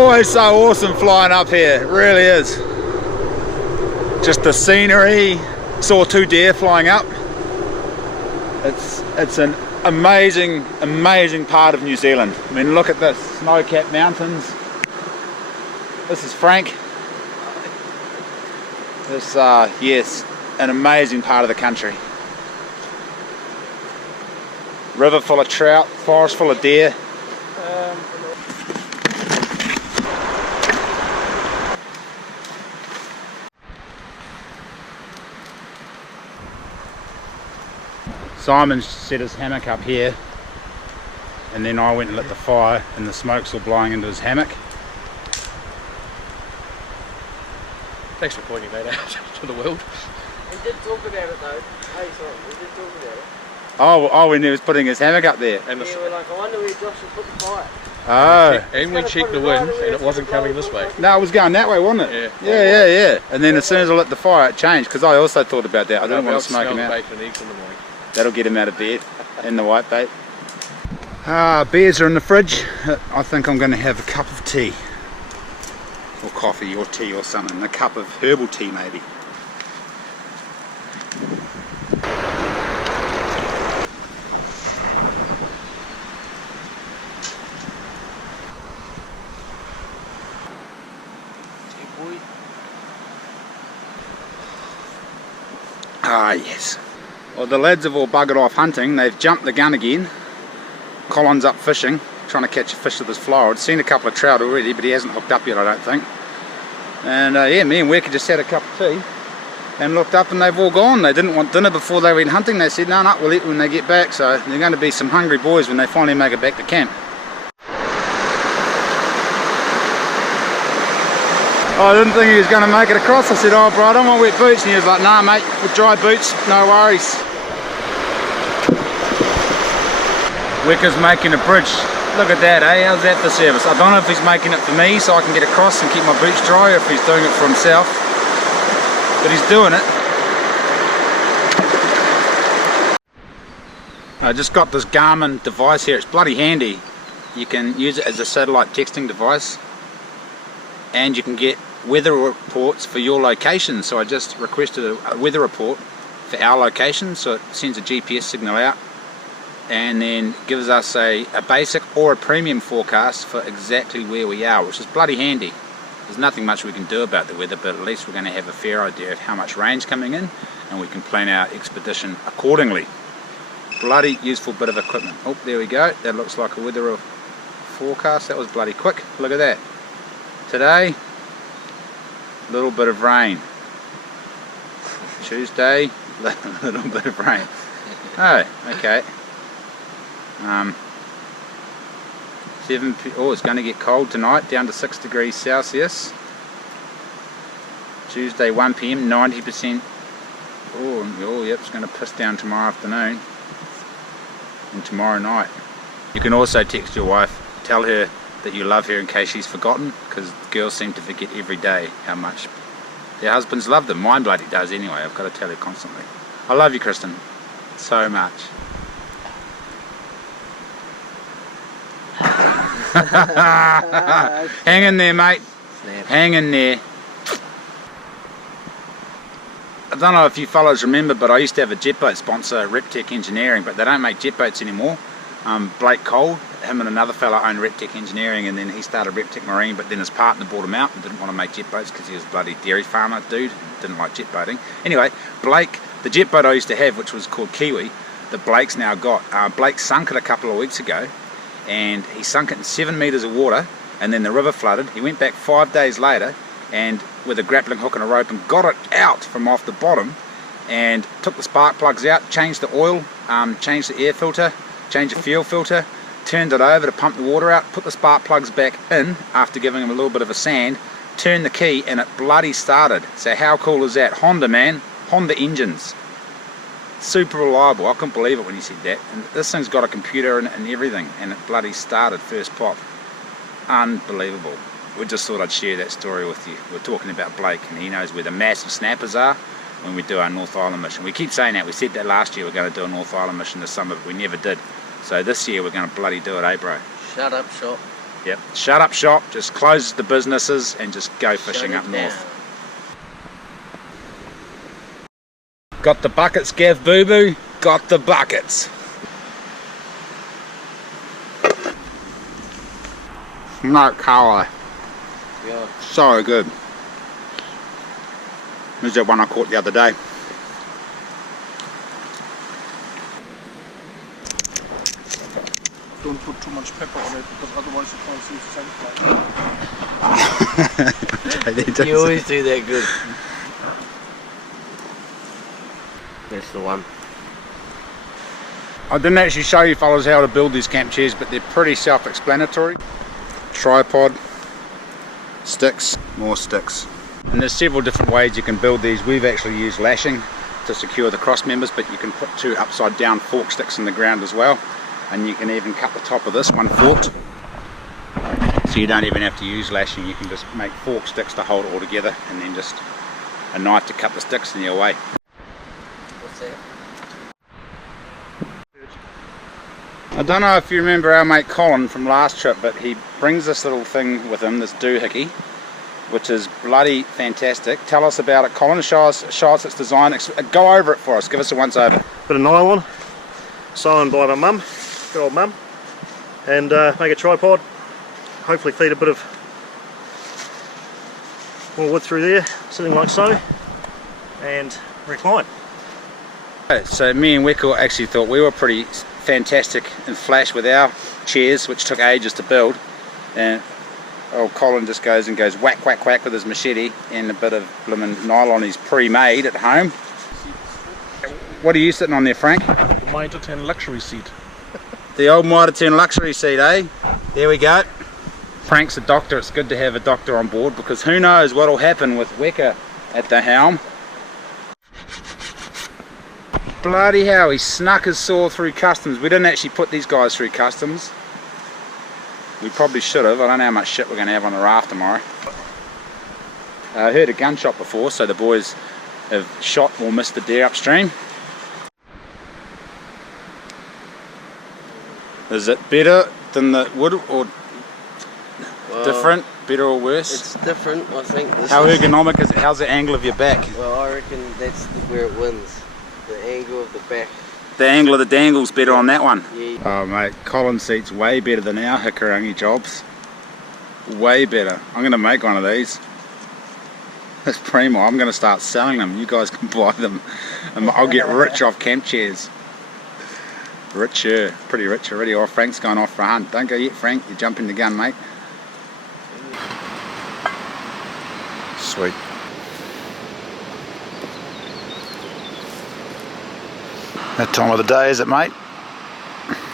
Always so awesome flying up here, it really is. Just the scenery. Saw 2 deer flying up. It's an amazing part of New Zealand. I mean, look at this, snow-capped mountains. This is Frank. This, yes, an amazing part of the country. River full of trout, forest full of deer. Simon set his hammock up here, and then I went and lit the fire, and the smoke's all blowing into his hammock. Thanks for pointing that out to the world. We did talk about it though. Hey, sorry, we did talk about it. Oh, when he was putting his hammock up there. And yeah, we're like, I wonder where Josh will put the fire. Oh. And we checked the wind, and it wasn't coming this way. No, it was going that way, wasn't it? Yeah. And then as soon as I lit the fire, it changed, because I also thought about that. I didn't want to smoke him out. Bacon and eggs in the morning. That'll get him out of bed, and the white bait. Beers are in the fridge. I think I'm going to have a cup of tea. Or coffee, or tea, or something. A cup of herbal tea, maybe. Ah, yes. Well, the lads have all buggered off hunting. They've jumped the gun again. Colin's up fishing, trying to catch a fish with his fly. I'd seen a couple of trout already, but he hasn't hooked up yet, I don't think. And yeah, me and Wicker just had a cup of tea and looked up, and they've all gone. They didn't want dinner before they went hunting. They said, no, we'll eat when they get back. So they're going to be some hungry boys when they finally make it back to camp. I didn't think he was going to make it across. I said, oh bro, I don't want wet boots. And he was like, nah mate, with dry boots, no worries. Wicker's making a bridge. Look at that, eh? How's that for service? I don't know if he's making it for me so I can get across and keep my boots dry, or if he's doing it for himself. But he's doing it. I just got this Garmin device here. It's bloody handy. You can use it as a satellite texting device, and you can get weather reports for your location. So I just requested a weather report for our location, so it sends a GPS signal out and then gives us a basic or a premium forecast for exactly where we are, which is bloody handy. There's nothing much we can do about the weather, but at least we're going to have a fair idea of how much rain's coming in, and we can plan our expedition accordingly. Bloody useful bit of equipment. Oh, there we go. That looks like a weather forecast. That was bloody quick. Look at that. Today, little bit of rain. Tuesday, little bit of rain. Oh, okay. It's going to get cold tonight, down to 6 degrees Celsius. Tuesday 1 PM, 90%. Oh, yep, it's going to piss down tomorrow afternoon and tomorrow night. You can also text your wife, tell her that you love her in case she's forgotten, because girls seem to forget every day how much their husbands love them. Mine bloody does anyway, I've got to tell her constantly. I love you, Kristen, so much. Hang in there, mate. Snap. Hang in there. I don't know if you fellows remember, but I used to have a jet boat sponsor, RepTech Engineering, but they don't make jet boats anymore. Blake Cole, him and another fellow owned RepTech Engineering, and then he started RepTech Marine, but then his partner bought him out and didn't want to make jet boats because he was a bloody dairy farmer dude, didn't like jet boating. Anyway, Blake, the jet boat I used to have, which was called Kiwi, that Blake's now got, Blake sunk it a couple of weeks ago, and he sunk it in 7 meters of water, and then the river flooded. He went back 5 days later and with a grappling hook and a rope and got it out from off the bottom, and took the spark plugs out, changed the oil, changed the air filter, changed the fuel filter, turned it over to pump the water out, put the spark plugs back in after giving them a little bit of a sand, turned the key, and it bloody started. So how cool is that? Honda, man. Honda engines. Super reliable. I couldn't believe it when he said that. And this thing's got a computer in it and everything, and it bloody started first pop. Unbelievable. We just thought I'd share that story with you. We're talking about Blake, and he knows where the massive snappers are when we do our North Island mission. We keep saying that. We said that last year we're going to do a North Island mission this summer, but we never did. So this year we're going to bloody do it, eh bro? Shut up, shop. Yep. Shut up shop, just close the businesses and just go fishing up north. Got the buckets, Gav Boo Boo. Got the buckets. No colour. Yeah. So good. This is the one I caught the other day. Don't put too much pepper on it because otherwise you can't see the same. You always do that good. That's the one. I didn't actually show you fellas how to build these camp chairs, but they're pretty self-explanatory. Tripod, sticks, more sticks. And there's several different ways you can build these. We've actually used lashing to secure the cross members, but you can put 2 upside down fork sticks in the ground as well. And you can even cut the top of this one forked. So you don't even have to use lashing, you can just make fork sticks to hold it all together and then just a knife to cut the sticks and you're away. What's that? I don't know if you remember our mate Colin from last trip, but he brings this little thing with him, this Doohickey, which is bloody fantastic. Tell us about it, Colin. Show us its design. Go over it for us. Give us a once over. Bit of nylon, sewn by my mum, good old mum, and make a tripod. Hopefully feed a bit of more wood through there, sitting like so, and recline. So me and Weko actually thought we were pretty fantastic and flash with our chairs, which took ages to build, and old Colin just goes whack whack whack with his machete and a bit of blimmin' nylon he's pre-made at home. What are you sitting on there, Frank? Mitre 10 luxury seat. The old Mitre 10 luxury seat, eh? There we go. Frank's a doctor. It's good to have a doctor on board because who knows what'll happen with Weka at the helm. Bloody hell, he snuck his saw through customs. We didn't actually put these guys through customs. We probably should have. I don't know how much shit we're going to have on the raft tomorrow. I heard a gunshot before, so the boys have shot or missed the deer upstream. Is it better than the wood or different? Better or worse? It's different, I think. How ergonomic is it? How's the angle of your back? Well, I reckon that's where it wins. The angle of the back. The angle of the dangle's better on that one. Yeah. Oh mate, Colin's seat's way better than our hikarangi jobs. Way better. I'm going to make one of these. That's primo. I'm going to start selling them. You guys can buy them. And I'll get rich off camp chairs. Richer. Pretty rich already. Oh, Frank's going off for a hunt. Don't go yet, Frank. You're jumping the gun, mate. Sweet. That time of the day, is it, mate?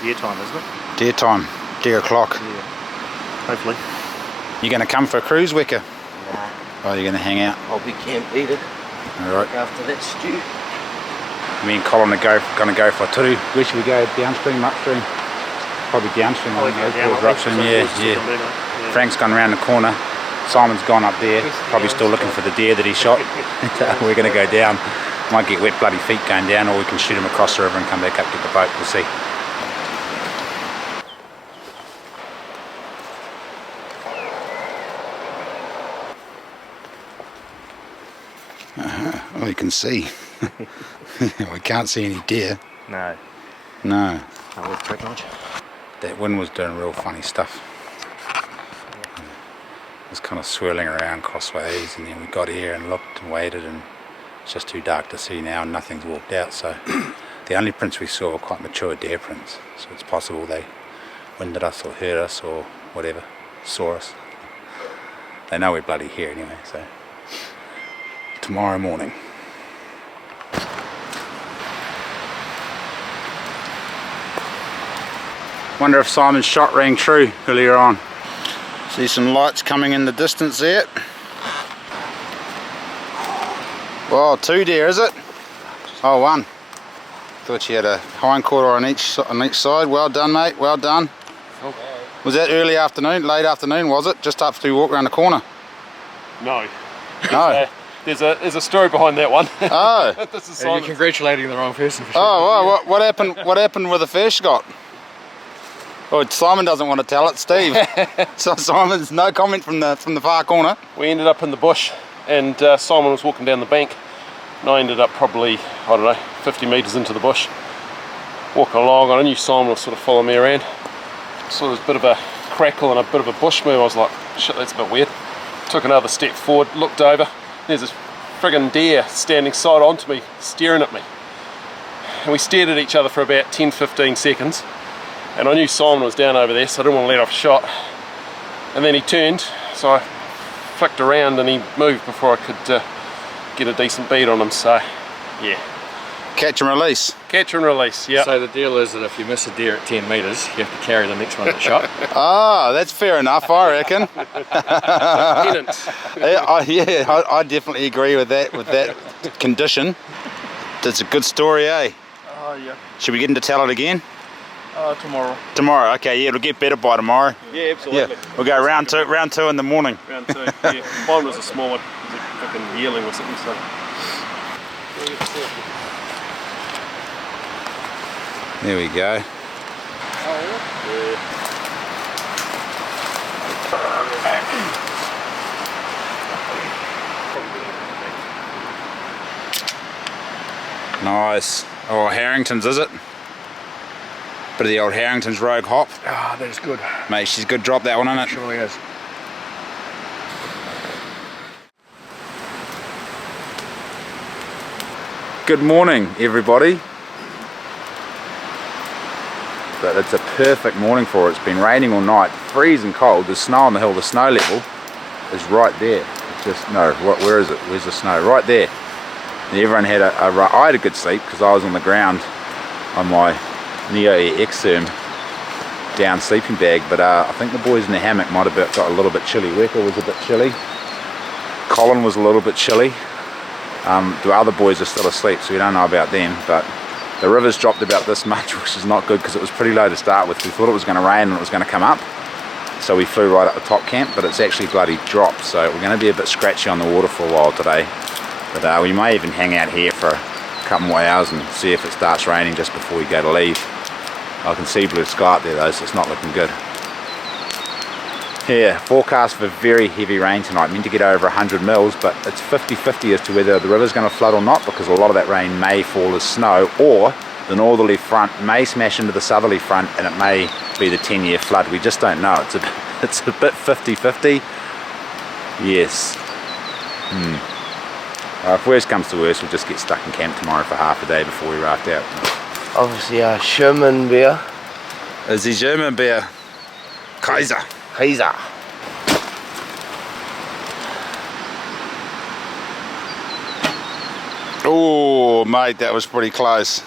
Deer time, isn't it? Deer time. Deer o'clock. Yeah. Hopefully. You going to come for a cruise, Weka? Nah, Oh, you're going to hang out? I'll be camp eater Alright. after that stew. Me and Colin are going to go for a turu. Where should we go? Downstream, upstream? Probably downstream. Oh, I think, yeah, towards upstream. Yeah. Frank's gone around the corner. Simon's gone up there. Probably still looking for the deer that he shot. We're going to go down. Might get wet bloody feet going down, or we can shoot him across the river and come back up, get the boat. We'll see. Well, you can see. We can't see any deer. No. No. Not worth too much. That wind was doing real funny stuff. It was kind of swirling around crossways, and then we got here and looked and waited, and it's just too dark to see now, and nothing's walked out. So the only prints we saw were quite mature deer prints. So it's possible they winded us or heard us or whatever, saw us. They know we're bloody here anyway. So tomorrow morning. Wonder if Simon's shot rang true earlier on. See some lights coming in the distance there. Well, 2 deer, is it? Oh, 1. Thought you had a hind quarter on each side. Well done, mate. Well done. Okay. Was that early afternoon, late afternoon, was it? Just after you walk around the corner? No. No. There's a story behind that one. Oh. This is Simon. You're congratulating the wrong person for sure. Oh, well, what happened with the first shot? Oh, Simon doesn't want to tell it, Steve. So Simon's no comment from the far corner. We ended up in the bush, and Simon was walking down the bank, and I ended up probably, I don't know, 50 metres into the bush. Walking along, I knew Simon was sort of following me around. So there was a bit of a crackle and a bit of a bush move. I was like, shit, that's a bit weird. Took another step forward, looked over, there's this friggin' deer standing side on to me, staring at me. And we stared at each other for about 10-15 seconds. And I knew Simon was down over there, so I didn't want to let off a shot. And then he turned, so I flicked around and he moved before I could get a decent bead on him. So, yeah. Catch and release. Catch and release, yeah. So the deal is that if you miss a deer at 10 metres, you have to carry the next one that shot. Ah, that's fair enough, I reckon. I definitely agree with that condition. That's a good story, eh? Oh, yeah. Should we get him to tell it again? Tomorrow. Tomorrow, okay, yeah, it'll get better by tomorrow. Yeah, absolutely. Yeah, we'll go round two in the morning. Round 2, yeah. Mine was a small one. It was a fucking yearling or something, so. There we go. Nice. Oh, Harrington's, is it? Bit of the old Harrington's Rogue Hop. Ah, that is good. Mate, she's good. Drop that one in it. Surely is. Good morning, everybody. But it's a perfect morning for it. It's been raining all night, freezing cold. There's snow on the hill. The snow level is right there. It's just, no, where is it? Where's the snow? Right there. And everyone had I had a good sleep because I was on the ground on my Neo Air X-Therm down sleeping bag, but I think the boys in the hammock might have got a little bit chilly. Weka was a bit chilly. Colin was a little bit chilly. The other boys are still asleep, so we don't know about them, but the river's dropped about this much, which is not good because it was pretty low to start with. We thought it was going to rain and it was going to come up, so we flew right up the top camp, but it's actually bloody dropped, so we're going to be a bit scratchy on the water for a while today. But we may even hang out here for a couple more hours and see if it starts raining just before we go to leave. I can see blue sky up there though, so it's not looking good. Yeah, forecast for very heavy rain tonight, meant to get over 100 mils, but it's 50-50 as to whether the river's going to flood or not, because a lot of that rain may fall as snow, or the northerly front may smash into the southerly front and it may be the 10-year flood. We just don't know. It's a bit 50-50. Yes. If worst comes to worst, we'll just get stuck in camp tomorrow for half a day before we raft out. Obviously a Sherman beer. Is the German beer? Kaiser. Kaiser. Oh, mate, that was pretty close.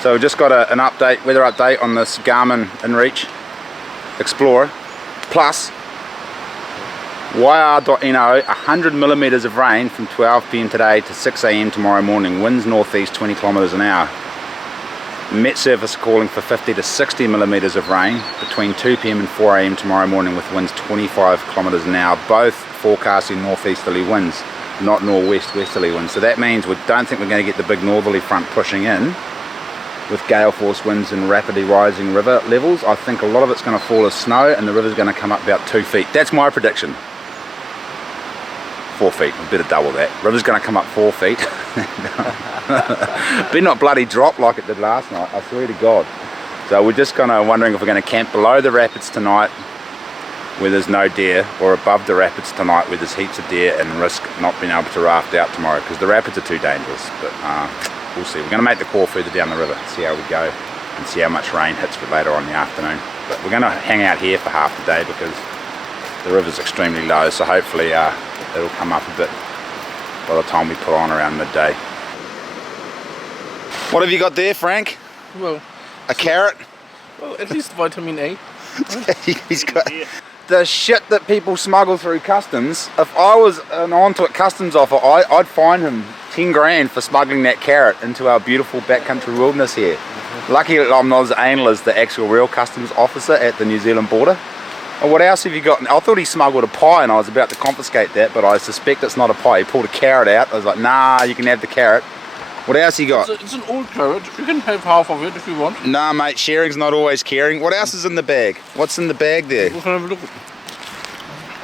So we just got an update, weather update on this Garmin InReach Explorer Plus. YR.NO, 100 millimeters of rain from 12 p.m. today to 6 a.m. tomorrow morning. Winds northeast 20 kilometers an hour. Met Surface calling for 50 to 60 millimeters of rain between 2 p.m. and 4 a.m. tomorrow morning with winds 25 kilometers an hour. Both forecasting northeasterly winds, not northwest westerly winds. So that means we don't think we're going to get the big northerly front pushing in with gale force winds and rapidly rising river levels. I think a lot of it's going to fall as snow and the river's going to come up about 2 feet. That's my prediction. 4 feet, we better double that. River's going to come up 4 feet. Better not bloody drop like it did last night, I swear to God. So we're just kind of wondering if we're going to camp below the rapids tonight where there's no deer, or above the rapids tonight where there's heaps of deer, and risk not being able to raft out tomorrow because the rapids are too dangerous. But we'll see. We're going to make the call further down the river, see how we go and see how much rain hits later on in the afternoon. But we're going to hang out here for half the day because the river's extremely low, so hopefully it'll come up a bit by the time we put on around midday. What have you got there, Frank? Well, a carrot? Well, at least vitamin A. He's got the shit that people smuggle through customs. If I was an onto it customs offer, I'd fine him 10 grand for smuggling that carrot into our beautiful backcountry wilderness here. Lucky that I'm not as anal as the actual real customs officer at the New Zealand border. And what else have you got? I thought he smuggled a pie and I was about to confiscate that, but I suspect it's not a pie. He pulled a carrot out. I was like, nah, you can have the carrot. What else you got? It's an old carrot. You can have half of it if you want. Nah, mate, sharing's not always caring. What else is in the bag? What's in the bag there? We can have a look.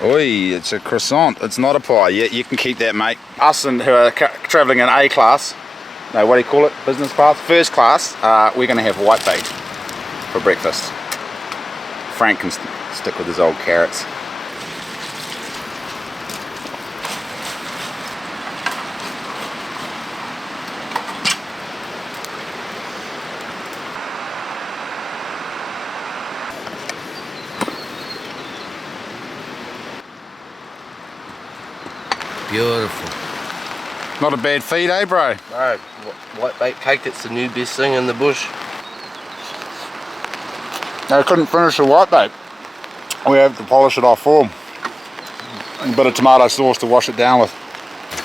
Oi, it's a croissant. It's not a pie. Yeah, you can keep that, mate. Us and who are travelling in A class, no, what do you call it? Business class? First class, we're going to have whitebait for breakfast. Frank can stick with his old carrots. Beautiful. Not a bad feed, eh, bro? No, whitebait cake, it's the new best thing in the bush. I couldn't finish the whitebait. We have to polish it off for 'em. And a bit of tomato sauce to wash it down with.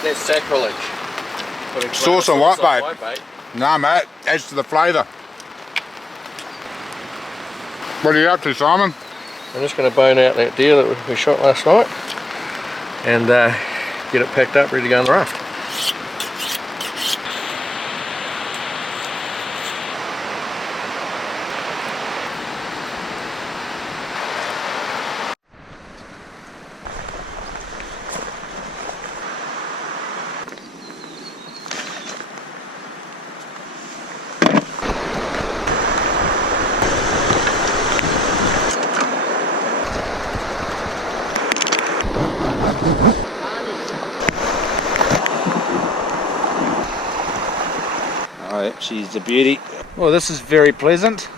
That's sacrilege. Putting Sauce on whitebait? Nah, mate, adds to the flavour. What are you up to, Simon? I'm just going to bone out that deer that we shot last night and get it packed up, ready to go on the raft. Oh, she's a beauty. Well, this is very pleasant.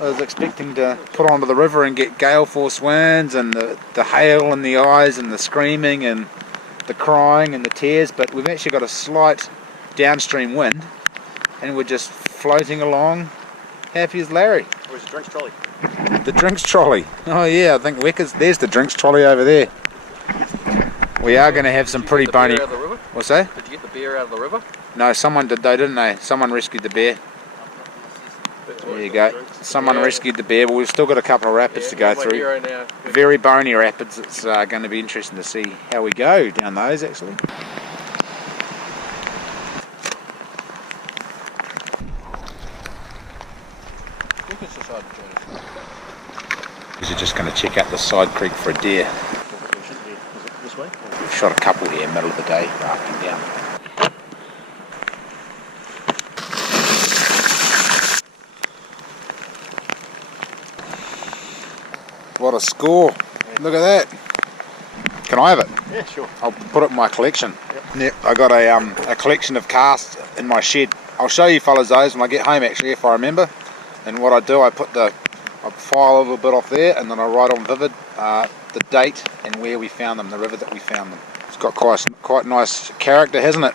I was expecting to put onto the river and get gale force winds and the hail in the eyes and the screaming and the crying and the tears, but we've actually got a slight downstream wind and we're just floating along, happy as Larry. Where's the drinks trolley? The drinks trolley. Oh yeah, I think there's the drinks trolley over there. We are going to have some pretty bony... What's that? Did you get the beer out of the river? No, someone did though, didn't they? Someone rescued the bear. There you go. Someone rescued the bear, but we've still got a couple of rapids to go through. Very bony rapids. It's going to be interesting to see how we go down those actually. We're just going to check out the side creek for a deer. This way? We've shot a couple here, middle of the day, rafting down. What a score. Look at that. Can I have it? Yeah, sure. I'll put it in my collection. Yep, I got a collection of casts in my shed. I'll show you fellas those when I get home actually, if I remember. And what I do, I file a little bit off there and then I write on Vivid the date and where we found them, the river that we found them. It's got quite nice character, hasn't it?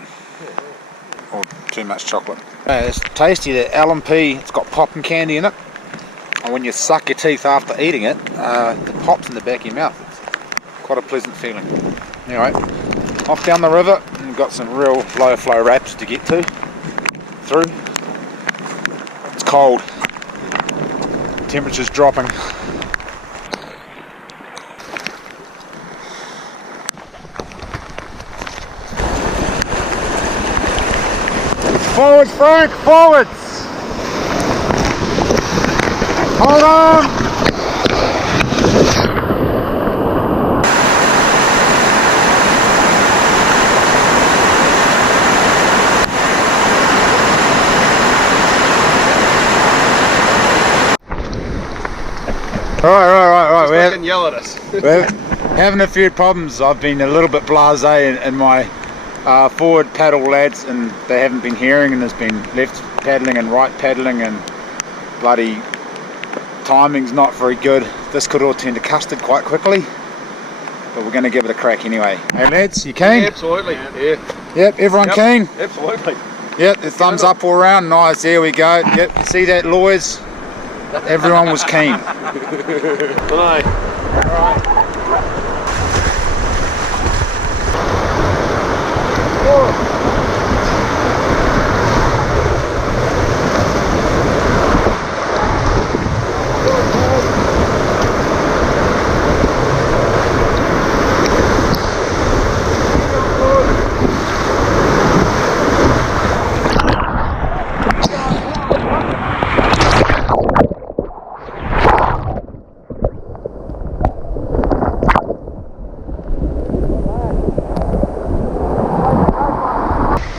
Or too much chocolate. It's tasty, the L&P, it's got popping candy in it. And when you suck your teeth after eating it, it pops in the back of your mouth. It's quite a pleasant feeling. Anyway, off down the river, and we've got some real low flow rapids to get through. It's cold. Temperature's dropping. Forwards, Frank, forwards! Hold on! Right. We're having a few problems. I've been a little bit blasé in my forward paddle lads, and they haven't been hearing, and there's been left paddling and right paddling, and bloody timing's not very good. This could all turn to custard quite quickly, but we're going to give it a crack anyway. Hey lads, you keen? Yeah, absolutely. Yeah. Yep, everyone keen? Absolutely. Yep, the thumbs up all around. Nice, there we go. Yep, see that, lawyers? Everyone was keen. Good night. Alright.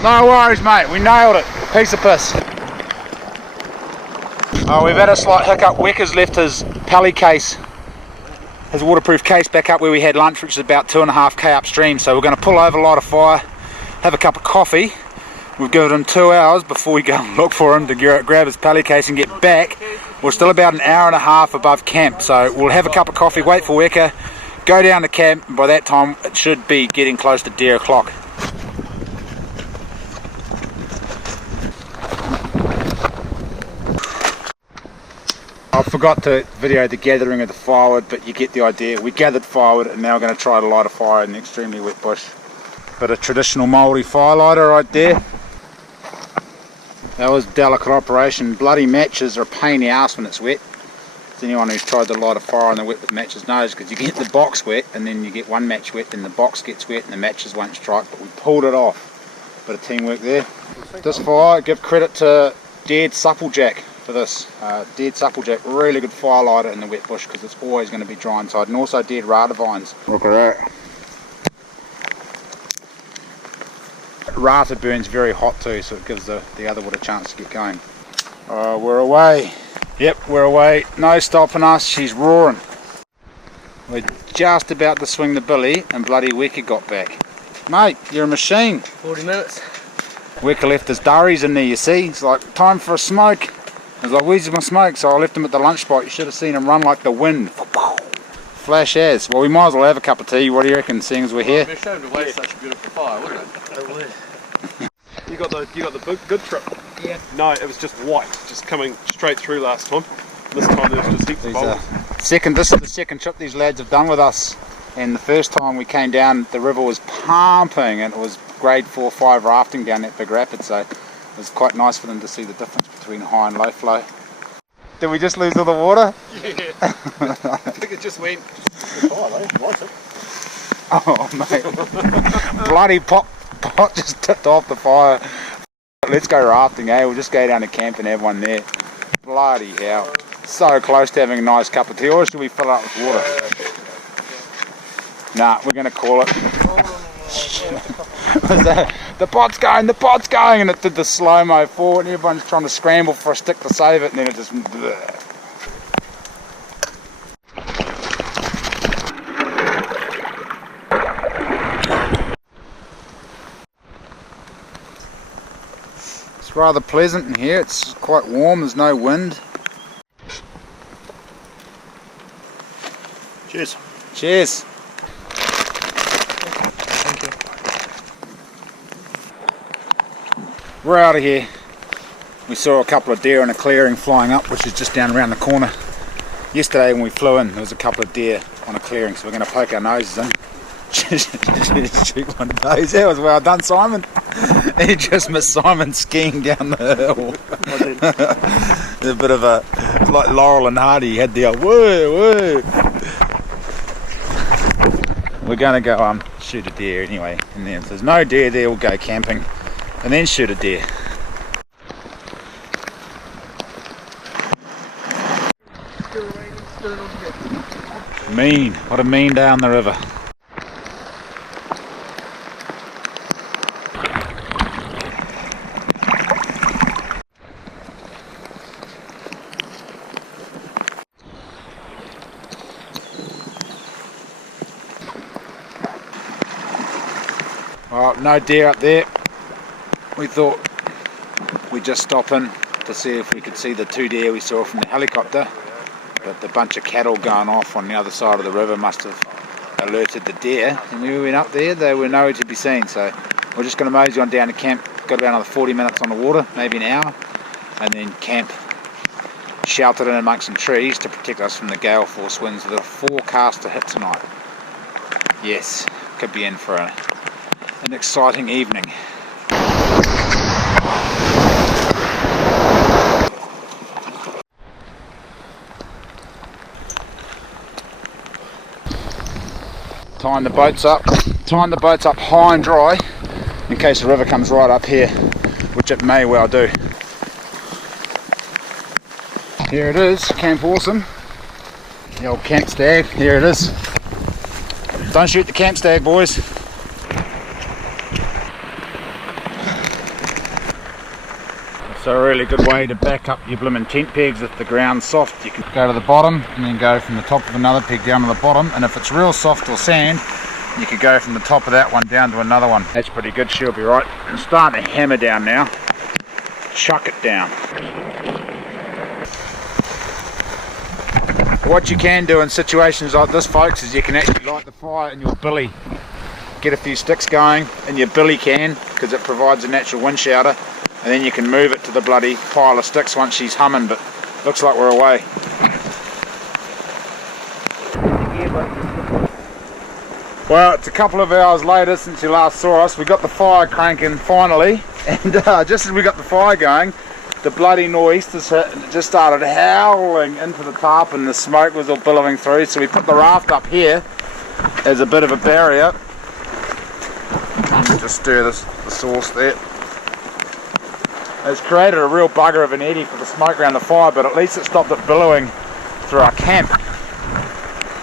No worries, mate, we nailed it. Piece of piss. Oh, we've had a slight hiccup. Wecker's left his pally case, his waterproof case, back up where we had lunch, which is about 2.5k upstream. So we're going to pull over, light a fire, have a cup of coffee. We've given him 2 hours before we go and look for him to grab his pally case and get back. We're still about an hour and a half above camp, so we'll have a cup of coffee, wait for Wecker, go down to camp, and by that time it should be getting close to deer o'clock. I forgot to video the gathering of the firewood, but you get the idea. We gathered firewood and now we're going to try to light a fire in the extremely wet bush. Bit of traditional Māori fire lighter right there. That was a delicate operation. Bloody matches are a pain in the ass when it's wet. Anyone who's tried to light a fire in the wet with matches knows, because you get the box wet and then you get one match wet, then the box gets wet and the matches won't strike, but we pulled it off. Bit of teamwork there. This fire, give credit to Dead Supplejack for this. Dead Supplejack, really good fire lighter in the wet bush because it's always going to be dry inside, and also Dead Rata vines. Look at that. Rata burns very hot too, so it gives the other wood a chance to get going. We're away. Yep, we're away. No stopping us. She's roaring. We're just about to swing the billy and bloody Wecker got back. Mate, you're a machine. 40 minutes. Wecker left his durries in there, you see. It's like, time for a smoke. I was like, where's my smoke? So I left him at the lunch spot. You should have seen him run like the wind. Flash as. Well, we might as well have a cup of tea. What do you reckon, seeing as we're here? It'd be a shame to waste such a beautiful fire, wouldn't it? It would. You got the good trip. Yeah. No, it was just white, just coming straight through last time. This time there was just heaps of bubbles. This is the second trip these lads have done with us. And the first time we came down, the river was pumping, and it was grade 4-5 rafting down that big rapid. So it was quite nice for them to see the difference between high and low flow. Did we just lose all the water? Yeah. I think it just went. Oh mate, bloody pot just tipped off the fire. Let's go rafting, eh? We'll just go down to camp and have one there. Bloody hell, so close to having a nice cup of tea. Or should we fill it up with water? Nah, we're gonna call it. The pot's going, and it did the slow-mo forward, and everyone's trying to scramble for a stick to save it, and then it just bleh. It's rather pleasant in here. It's quite warm, there's no wind. Cheers. Cheers. We're out of here. We saw a couple of deer in a clearing flying up, which is just down around the corner. Yesterday when we flew in, there was a couple of deer on a clearing, so we're going to poke our noses in. Shoot one of those. That was well done, Simon. He just missed Simon skiing down the hill. A bit of a, like Laurel and Hardy, he had the woo woo. We're going to go shoot a deer anyway, and then if there's no deer there, we'll go camping and then shoot a deer. Mean, what a mean day on the river. Well, no deer up there. We thought we'd just stop in to see if we could see the 2 deer we saw from the helicopter, but the bunch of cattle going off on the other side of the river must have alerted the deer, and when we went up there they were nowhere to be seen. So we're just going to mosey on down to camp. Got about another 40 minutes on the water, maybe an hour, and then camp sheltered in amongst some trees to protect us from the gale force winds that are forecast to hit tonight. Yes, could be in for an exciting evening. Tying the boats up high and dry in case the river comes right up here, which it may well do. Here it is, Camp Awesome. The old camp stag, here it is. Don't shoot the camp stag, boys. So a really good way to back up your blooming tent pegs. If the ground's soft, you can go to the bottom and then go from the top of another peg down to the bottom, and if it's real soft or sand, you could go from the top of that one down to another one. That's pretty good, she'll be right. I'm starting to hammer down now. Chuck it down. What you can do in situations like this, folks, is you can actually light the fire in your billy. Get a few sticks going in your billy can, because it provides a natural wind shower, and then you can move it to the bloody pile of sticks once she's humming, but looks like we're away. Well, it's a couple of hours later since you last saw us. We got the fire cranking finally, and just as we got the fire going, the bloody nor'easters hit and it just started howling into the tarp, and the smoke was all billowing through. So we put the raft up here as a bit of a barrier. Just stir the sauce there. It's created a real bugger of an eddy for the smoke around the fire, but at least it stopped it billowing through our camp.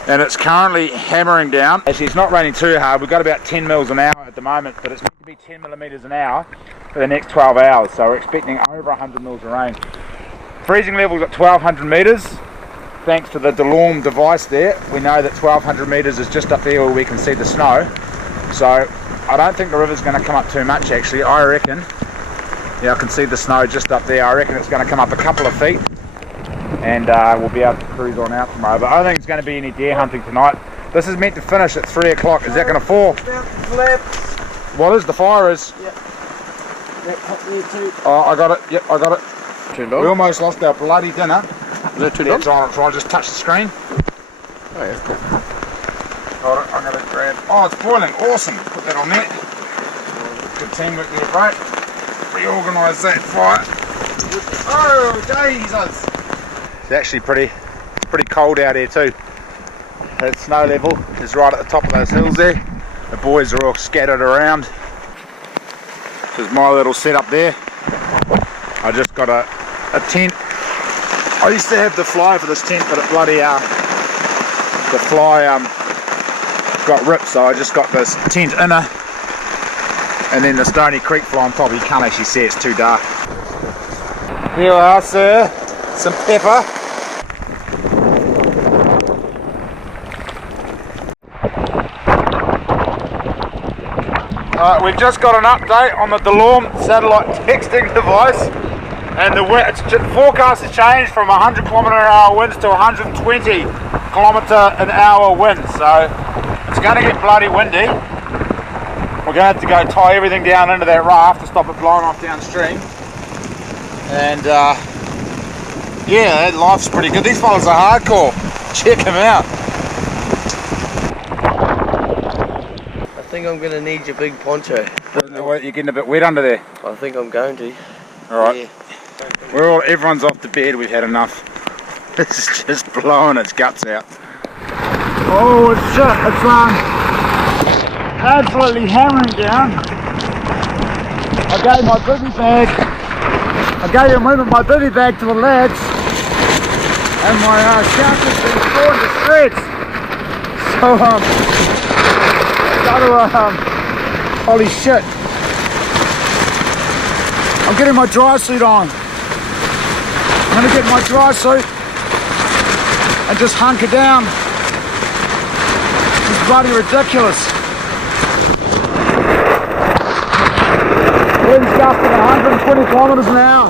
And it's currently hammering down. Actually, it's not raining too hard. We've got about 10 mils an hour at the moment, but it's meant to be 10 millimeters an hour for the next 12 hours. So we're expecting over 100 mils of rain. Freezing levels at 1200 meters. Thanks to the DeLorme device there, we know that 1200 meters is just up there where we can see the snow. So I don't think the river's going to come up too much, actually. I reckon, yeah, I can see the snow just up there. I reckon it's going to come up a couple of feet, and we'll be able to cruise on out tomorrow. But I don't think it's going to be any deer hunting tonight. This is meant to finish at 3 o'clock. Is that going to fall? What is? The fire is? Yep. Oh, I got it. Yep, I got it. Turned on? We almost lost our bloody dinner. Is that turned Yeah, on? try just touch the screen. Oh yeah, cool. Hold it, I'm going to grab. Oh, it's boiling. Awesome. Put that on there. Good teamwork there, mate. Reorganise that fire. Oh, Jesus! It's actually pretty cold out here too. The snow level is right at the top of those hills there. The boys are all scattered around. This is my little setup there. I just got a tent. I used to have the fly for this tent, but it bloody the fly got ripped, so I just got this tent inner, and then the Stony Creek fly on top. You can't actually see, it's too dark. Here we are, sir. Some pepper. We've just got an update on the DeLorme satellite texting device, and the forecast has changed from 100 km/h winds to 120 km/h winds, so it's going to get bloody windy. We're going to have to go tie everything down into that raft to stop it blowing off downstream. And yeah, life's pretty good. These fellas are hardcore. Check them out. I think I'm going to need your big poncho. You're getting a bit wet under there. I think I'm going to. Alright. Yeah. Everyone's off to bed. We've had enough. It's just blowing its guts out. Oh, it's absolutely hammering down. I gave my bivvy bag. I gave a moment my bivvy bag to the lads, and my shark has been torn to shreds. So holy shit! I'm getting my dry suit on. I'm gonna get my dry suit and just hunker down. This is bloody ridiculous. Wind's gusting 120 kilometers an hour.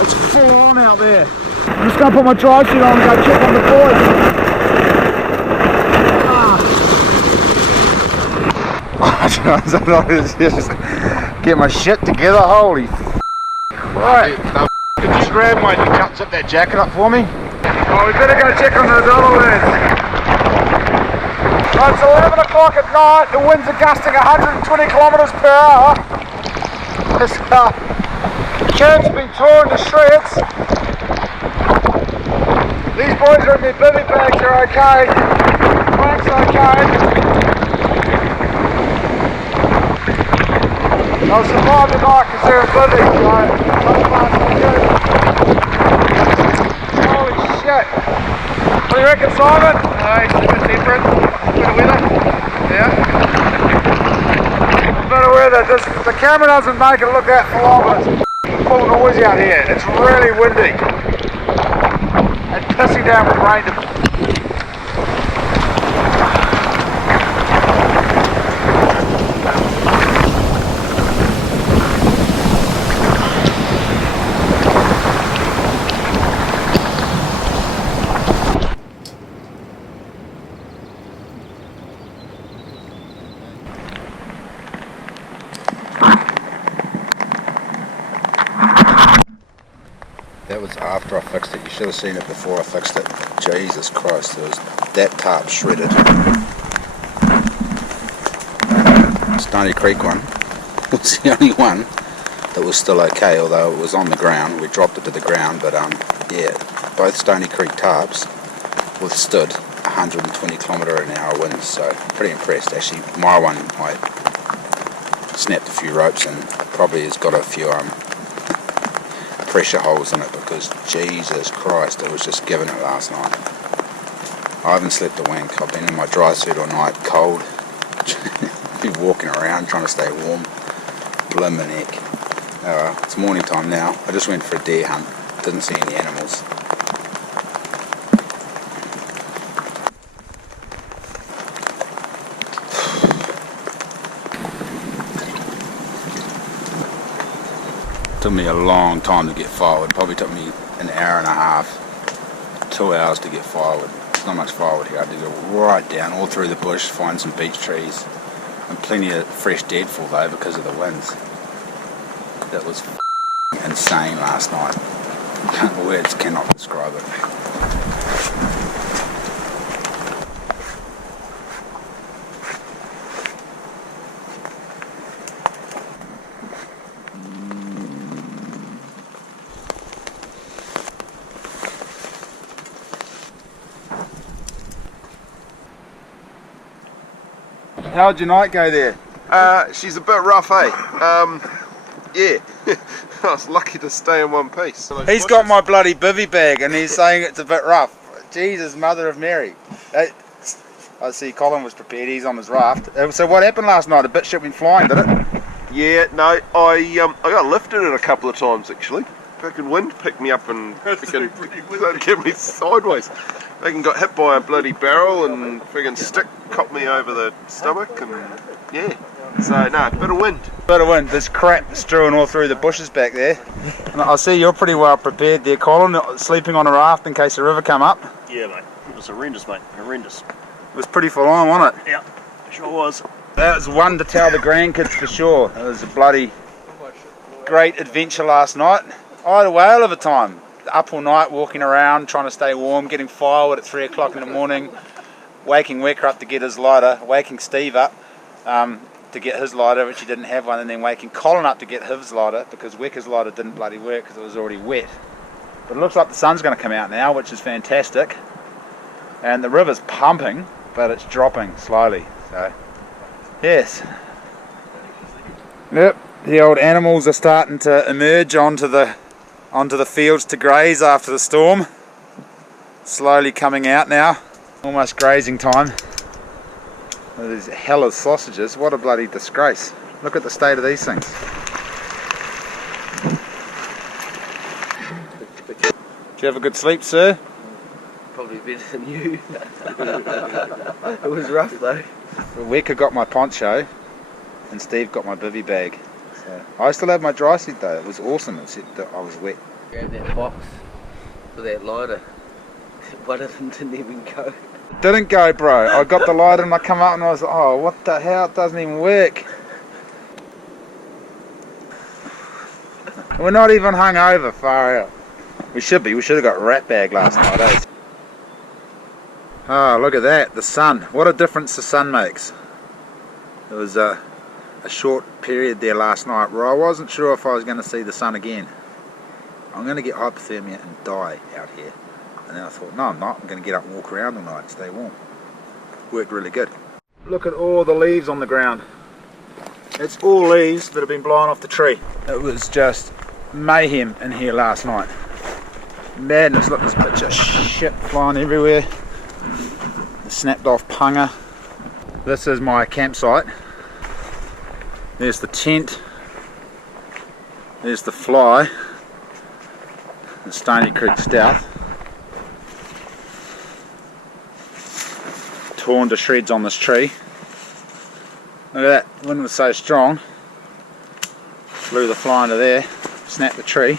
It's full on out there. I'm just gonna put my dry suit on and go check on the boys. Just get my shit together. Holy right. Could you grab my zip that jacket up for me? Oh, we better go check on those other lads. Right, it's 11 o'clock at night. The winds are gusting 120 kilometers per hour. This camp's been torn to shreds. These boys are in their bivvy bags. They're okay. Frank's okay. They'll survive the night because they're in bivvy, so holy shit. What do you reckon, Simon? It's a bit different. Bit of weather. Yeah. bit of weather. The camera doesn't make it look that full on, but it's full noise out here. It's really windy and pissing down with rain. That was after I fixed it. You should have seen it before I fixed it. Jesus Christ, there was that tarp shredded. Stony Creek one was the only one that was still okay, although it was on the ground. We dropped it to the ground, but yeah, both Stony Creek tarps withstood 120 km/h winds, so pretty impressed. Actually, my one, I snapped a few ropes and probably has got a few pressure holes in it, because Jesus Christ, it was just giving it last night. I haven't slept a wink. I've been in my dry suit all night, cold. Been walking around trying to stay warm. Blimmin' heck. It's morning time now. I just went for a deer hunt. Didn't see any animals. Took me a long time to get firewood. Probably took me an hour and a half, 2 hours to get firewood. There's not much firewood here. I had to go right down all through the bush, find some beech trees, and plenty of fresh deadfall though because of the winds. That was insane last night. Words cannot describe it. How'd your night go there? She's a bit rough, eh? Yeah. I was lucky to stay in one piece. He's got my bloody bivvy bag and he's saying it's a bit rough. Jesus, Mother of Mary. I see Colin was prepared, he's on his raft. So what happened last night? A bit shit went flying, did it? Yeah, no, I got lifted it a couple of times actually. Fucking wind picked me up and kept me sideways. Fucking got hit by a bloody barrel and friggin' stick copped me over the stomach, and yeah. So no, bit of wind. Bit of wind. There's crap strewing all through the bushes back there. And I see you're pretty well prepared there, Colin, sleeping on a raft in case the river come up. Yeah, mate. It was horrendous, mate. Horrendous. It was pretty full on, wasn't it? Yeah, sure was. That was one to tell the grandkids for sure. It was a bloody great adventure last night. I had a whale of a time. Up all night, walking around, trying to stay warm, getting firewood at 3 o'clock in the morning, waking Wecker up to get his lighter, waking Steve up to get his lighter, which he didn't have one, and then waking Colin up to get his lighter, because Wecker's lighter didn't bloody work because it was already wet. But it looks like the sun's going to come out now, which is fantastic. And the river's pumping, but it's dropping slowly. So, yes. Yep, the old animals are starting to emerge onto the fields to graze after the storm. Slowly coming out now. Almost grazing time. There's hell of sausages. What a bloody disgrace. Look at the state of these things. Did you have a good sleep, sir? Probably better than you. It was rough though. Wecker got my poncho and Steve got my bivvy bag. So I still have my dry suit though. It was awesome, except that I was wet. Grab that box with that lighter. One of them didn't even go. Didn't go, bro. I got the lighter and I come up and I was like, oh, what the hell? It doesn't even work. We're not even hungover, far out. We should be. We should have got rat bag last night, eh? Oh, look at that. The sun. What a difference the sun makes. There was a short period there last night where I wasn't sure if I was going to see the sun again. I'm going to get hypothermia and die out here. And then I thought, no I'm not, I'm going to get up and walk around all night and stay warm. Worked really good. Look at all the leaves on the ground. It's all leaves that have been blown off the tree. It was just mayhem in here last night. Madness, look, there's a bunch of shit flying everywhere. The snapped off punga. This is my campsite. There's the tent. There's the fly. The Stony Creek Stout. Torn to shreds on this tree. Look at that, the wind was so strong. Blew the fly into there, snapped the tree.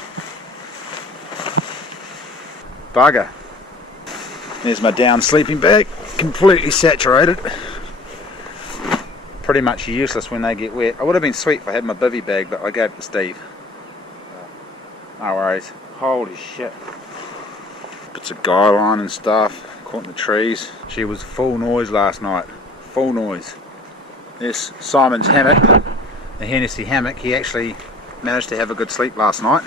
Bugger. There's my down sleeping bag, completely saturated. Pretty much useless when they get wet. I would have been sweet if I had my bivvy bag, but I gave it to Steve. No worries. Holy shit. Bits of guy line and stuff, caught in the trees. She was full noise last night, full noise. There's Simon's hammock, the Hennessy hammock. He actually managed to have a good sleep last night.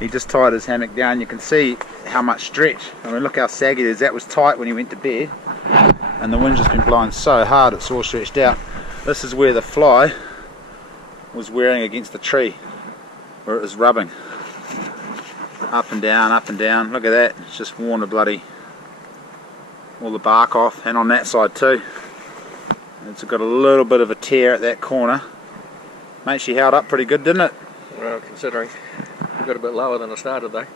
He just tied his hammock down. You can see how much stretch. I mean, look how saggy it is. That was tight when he went to bed, and the wind's just been blowing so hard it's all stretched out. This is where the fly was wearing against the tree, where it was rubbing. Up and down, up and down. Look at that. It's just worn the bloody, all the bark off, and on that side too. It's got a little bit of a tear at that corner. Mate, she held up pretty good, didn't it? Well, considering we got a bit lower than I started though.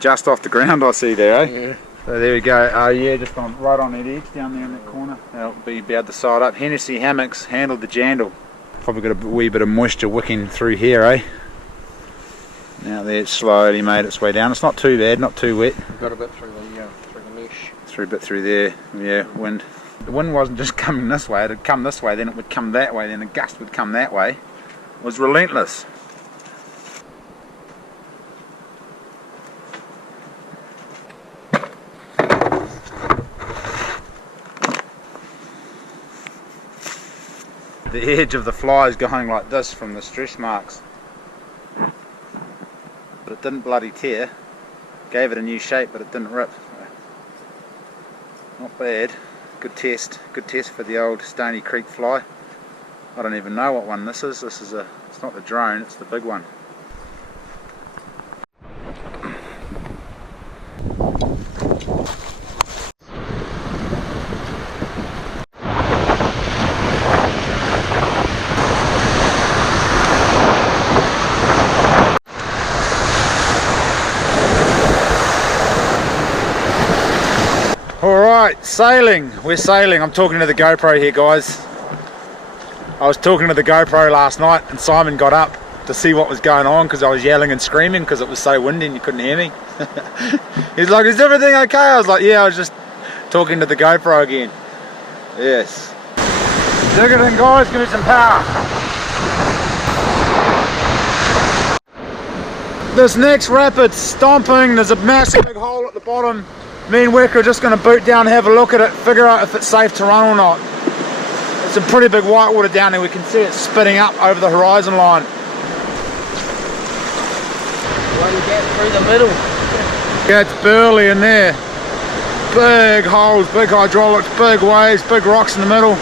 Just off the ground I see there, eh? Yeah. So there we go. Oh yeah, just on, right on that edge down there in that corner. That'll be about the side up. Hennessy hammocks handled the jandle. Probably got a wee bit of moisture wicking through here, eh? Now there it's slowly made its way down. It's not too bad, not too wet. We've got a bit through the mesh. Through a bit through there, yeah, wind. The wind wasn't just coming this way, it'd come this way, then it would come that way, then a gust would come that way. It was relentless. The edge of the fly is going like this from the stretch marks. But it didn't bloody tear. Gave it a new shape, but it didn't rip. Not bad. Good test for the old Stony Creek fly. I don't even know what one this is. It's not the drone, it's the big one. Alright, sailing. We're sailing. I'm talking to the GoPro here, guys. I was talking to the GoPro last night and Simon got up to see what was going on because I was yelling and screaming because it was so windy and you couldn't hear me. He's like, is everything okay? I was like, yeah, I was just talking to the GoPro again. Yes. Dig it in, guys, give me some power. This next rapid's stomping. There's a massive big hole at the bottom. Me and Wick are just going to boot down and have a look at it, figure out if it's safe to run or not. It's a pretty big whitewater down there. We can see it spitting up over the horizon line. Bloody gap through the middle. Yeah, it's burly in there. Big holes, big hydraulics, big waves, big rocks in the middle.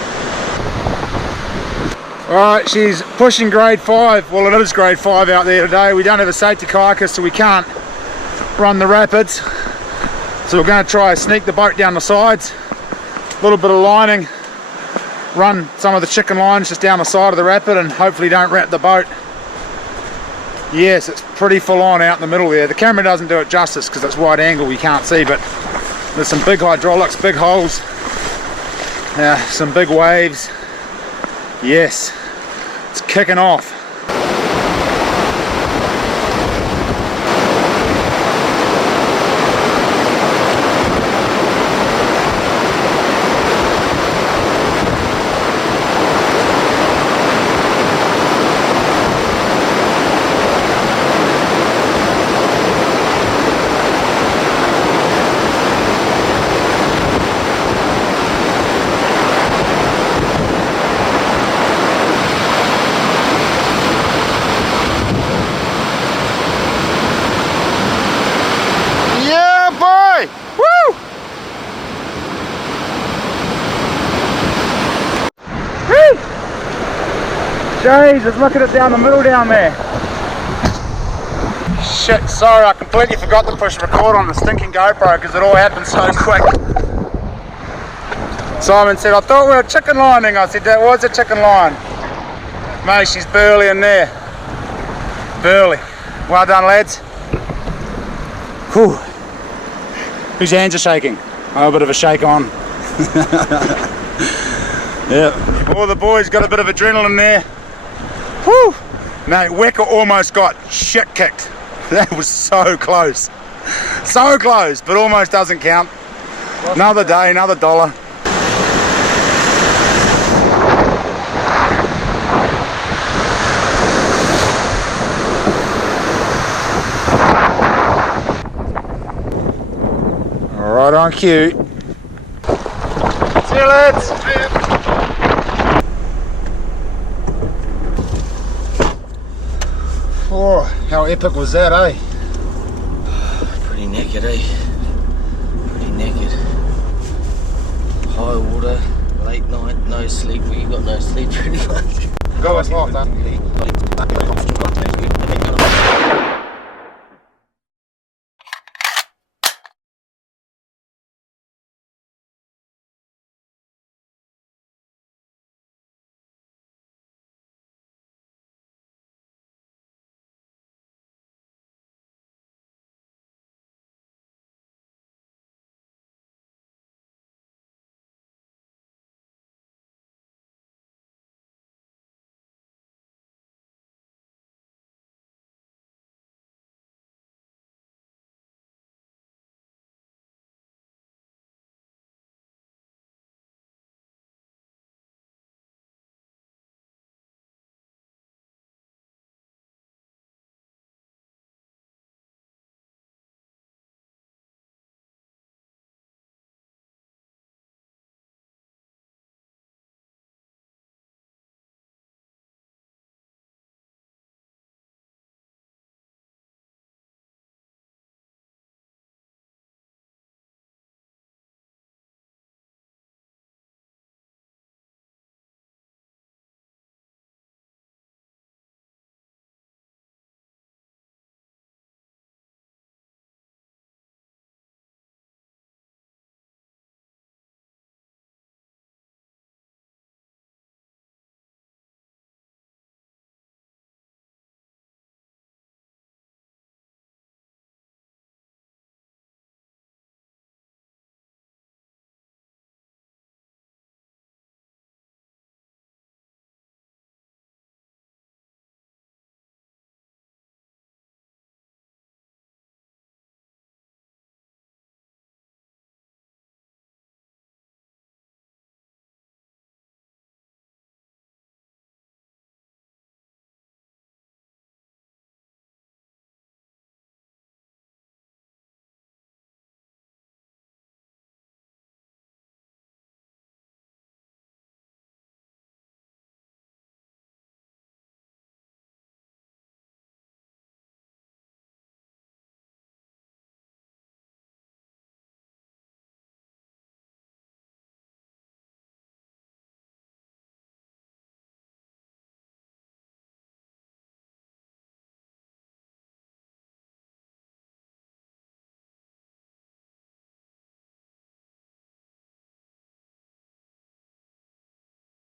Alright, she's pushing grade 5. Well, it is grade 5 out there today. We don't have a safety kayaker, so we can't run the rapids. So we're going to try to sneak the boat down the sides. A little bit of lining. Run some of the chicken lines just down the side of the rapid and hopefully don't wrap the boat. Yes, it's pretty full on out in the middle there. The camera doesn't do it justice because it's wide angle, you can't see, but there's some big hydraulics, big holes, some big waves. Yes, it's kicking off. Jesus, look at it down the middle down there. Shit, sorry, I completely forgot to push record on the stinking GoPro because it all happened so quick. Simon said, I thought we were chicken lining. I said, that was a chicken line. Mate, she's burly in there. Burly. Well done, lads. Whew. Whose hands are shaking? Oh, a bit of a shake on. Yeah. All the boys got a bit of adrenaline there. Whew. Mate, Wecker almost got shit kicked. That was so close. So close, but almost doesn't count. Another day, another dollar. Right on cue. See you, lads. Oh, how epic was that, eh? Pretty naked, eh? Pretty naked. High water, late night, no sleep. We got no sleep pretty much. Go as well,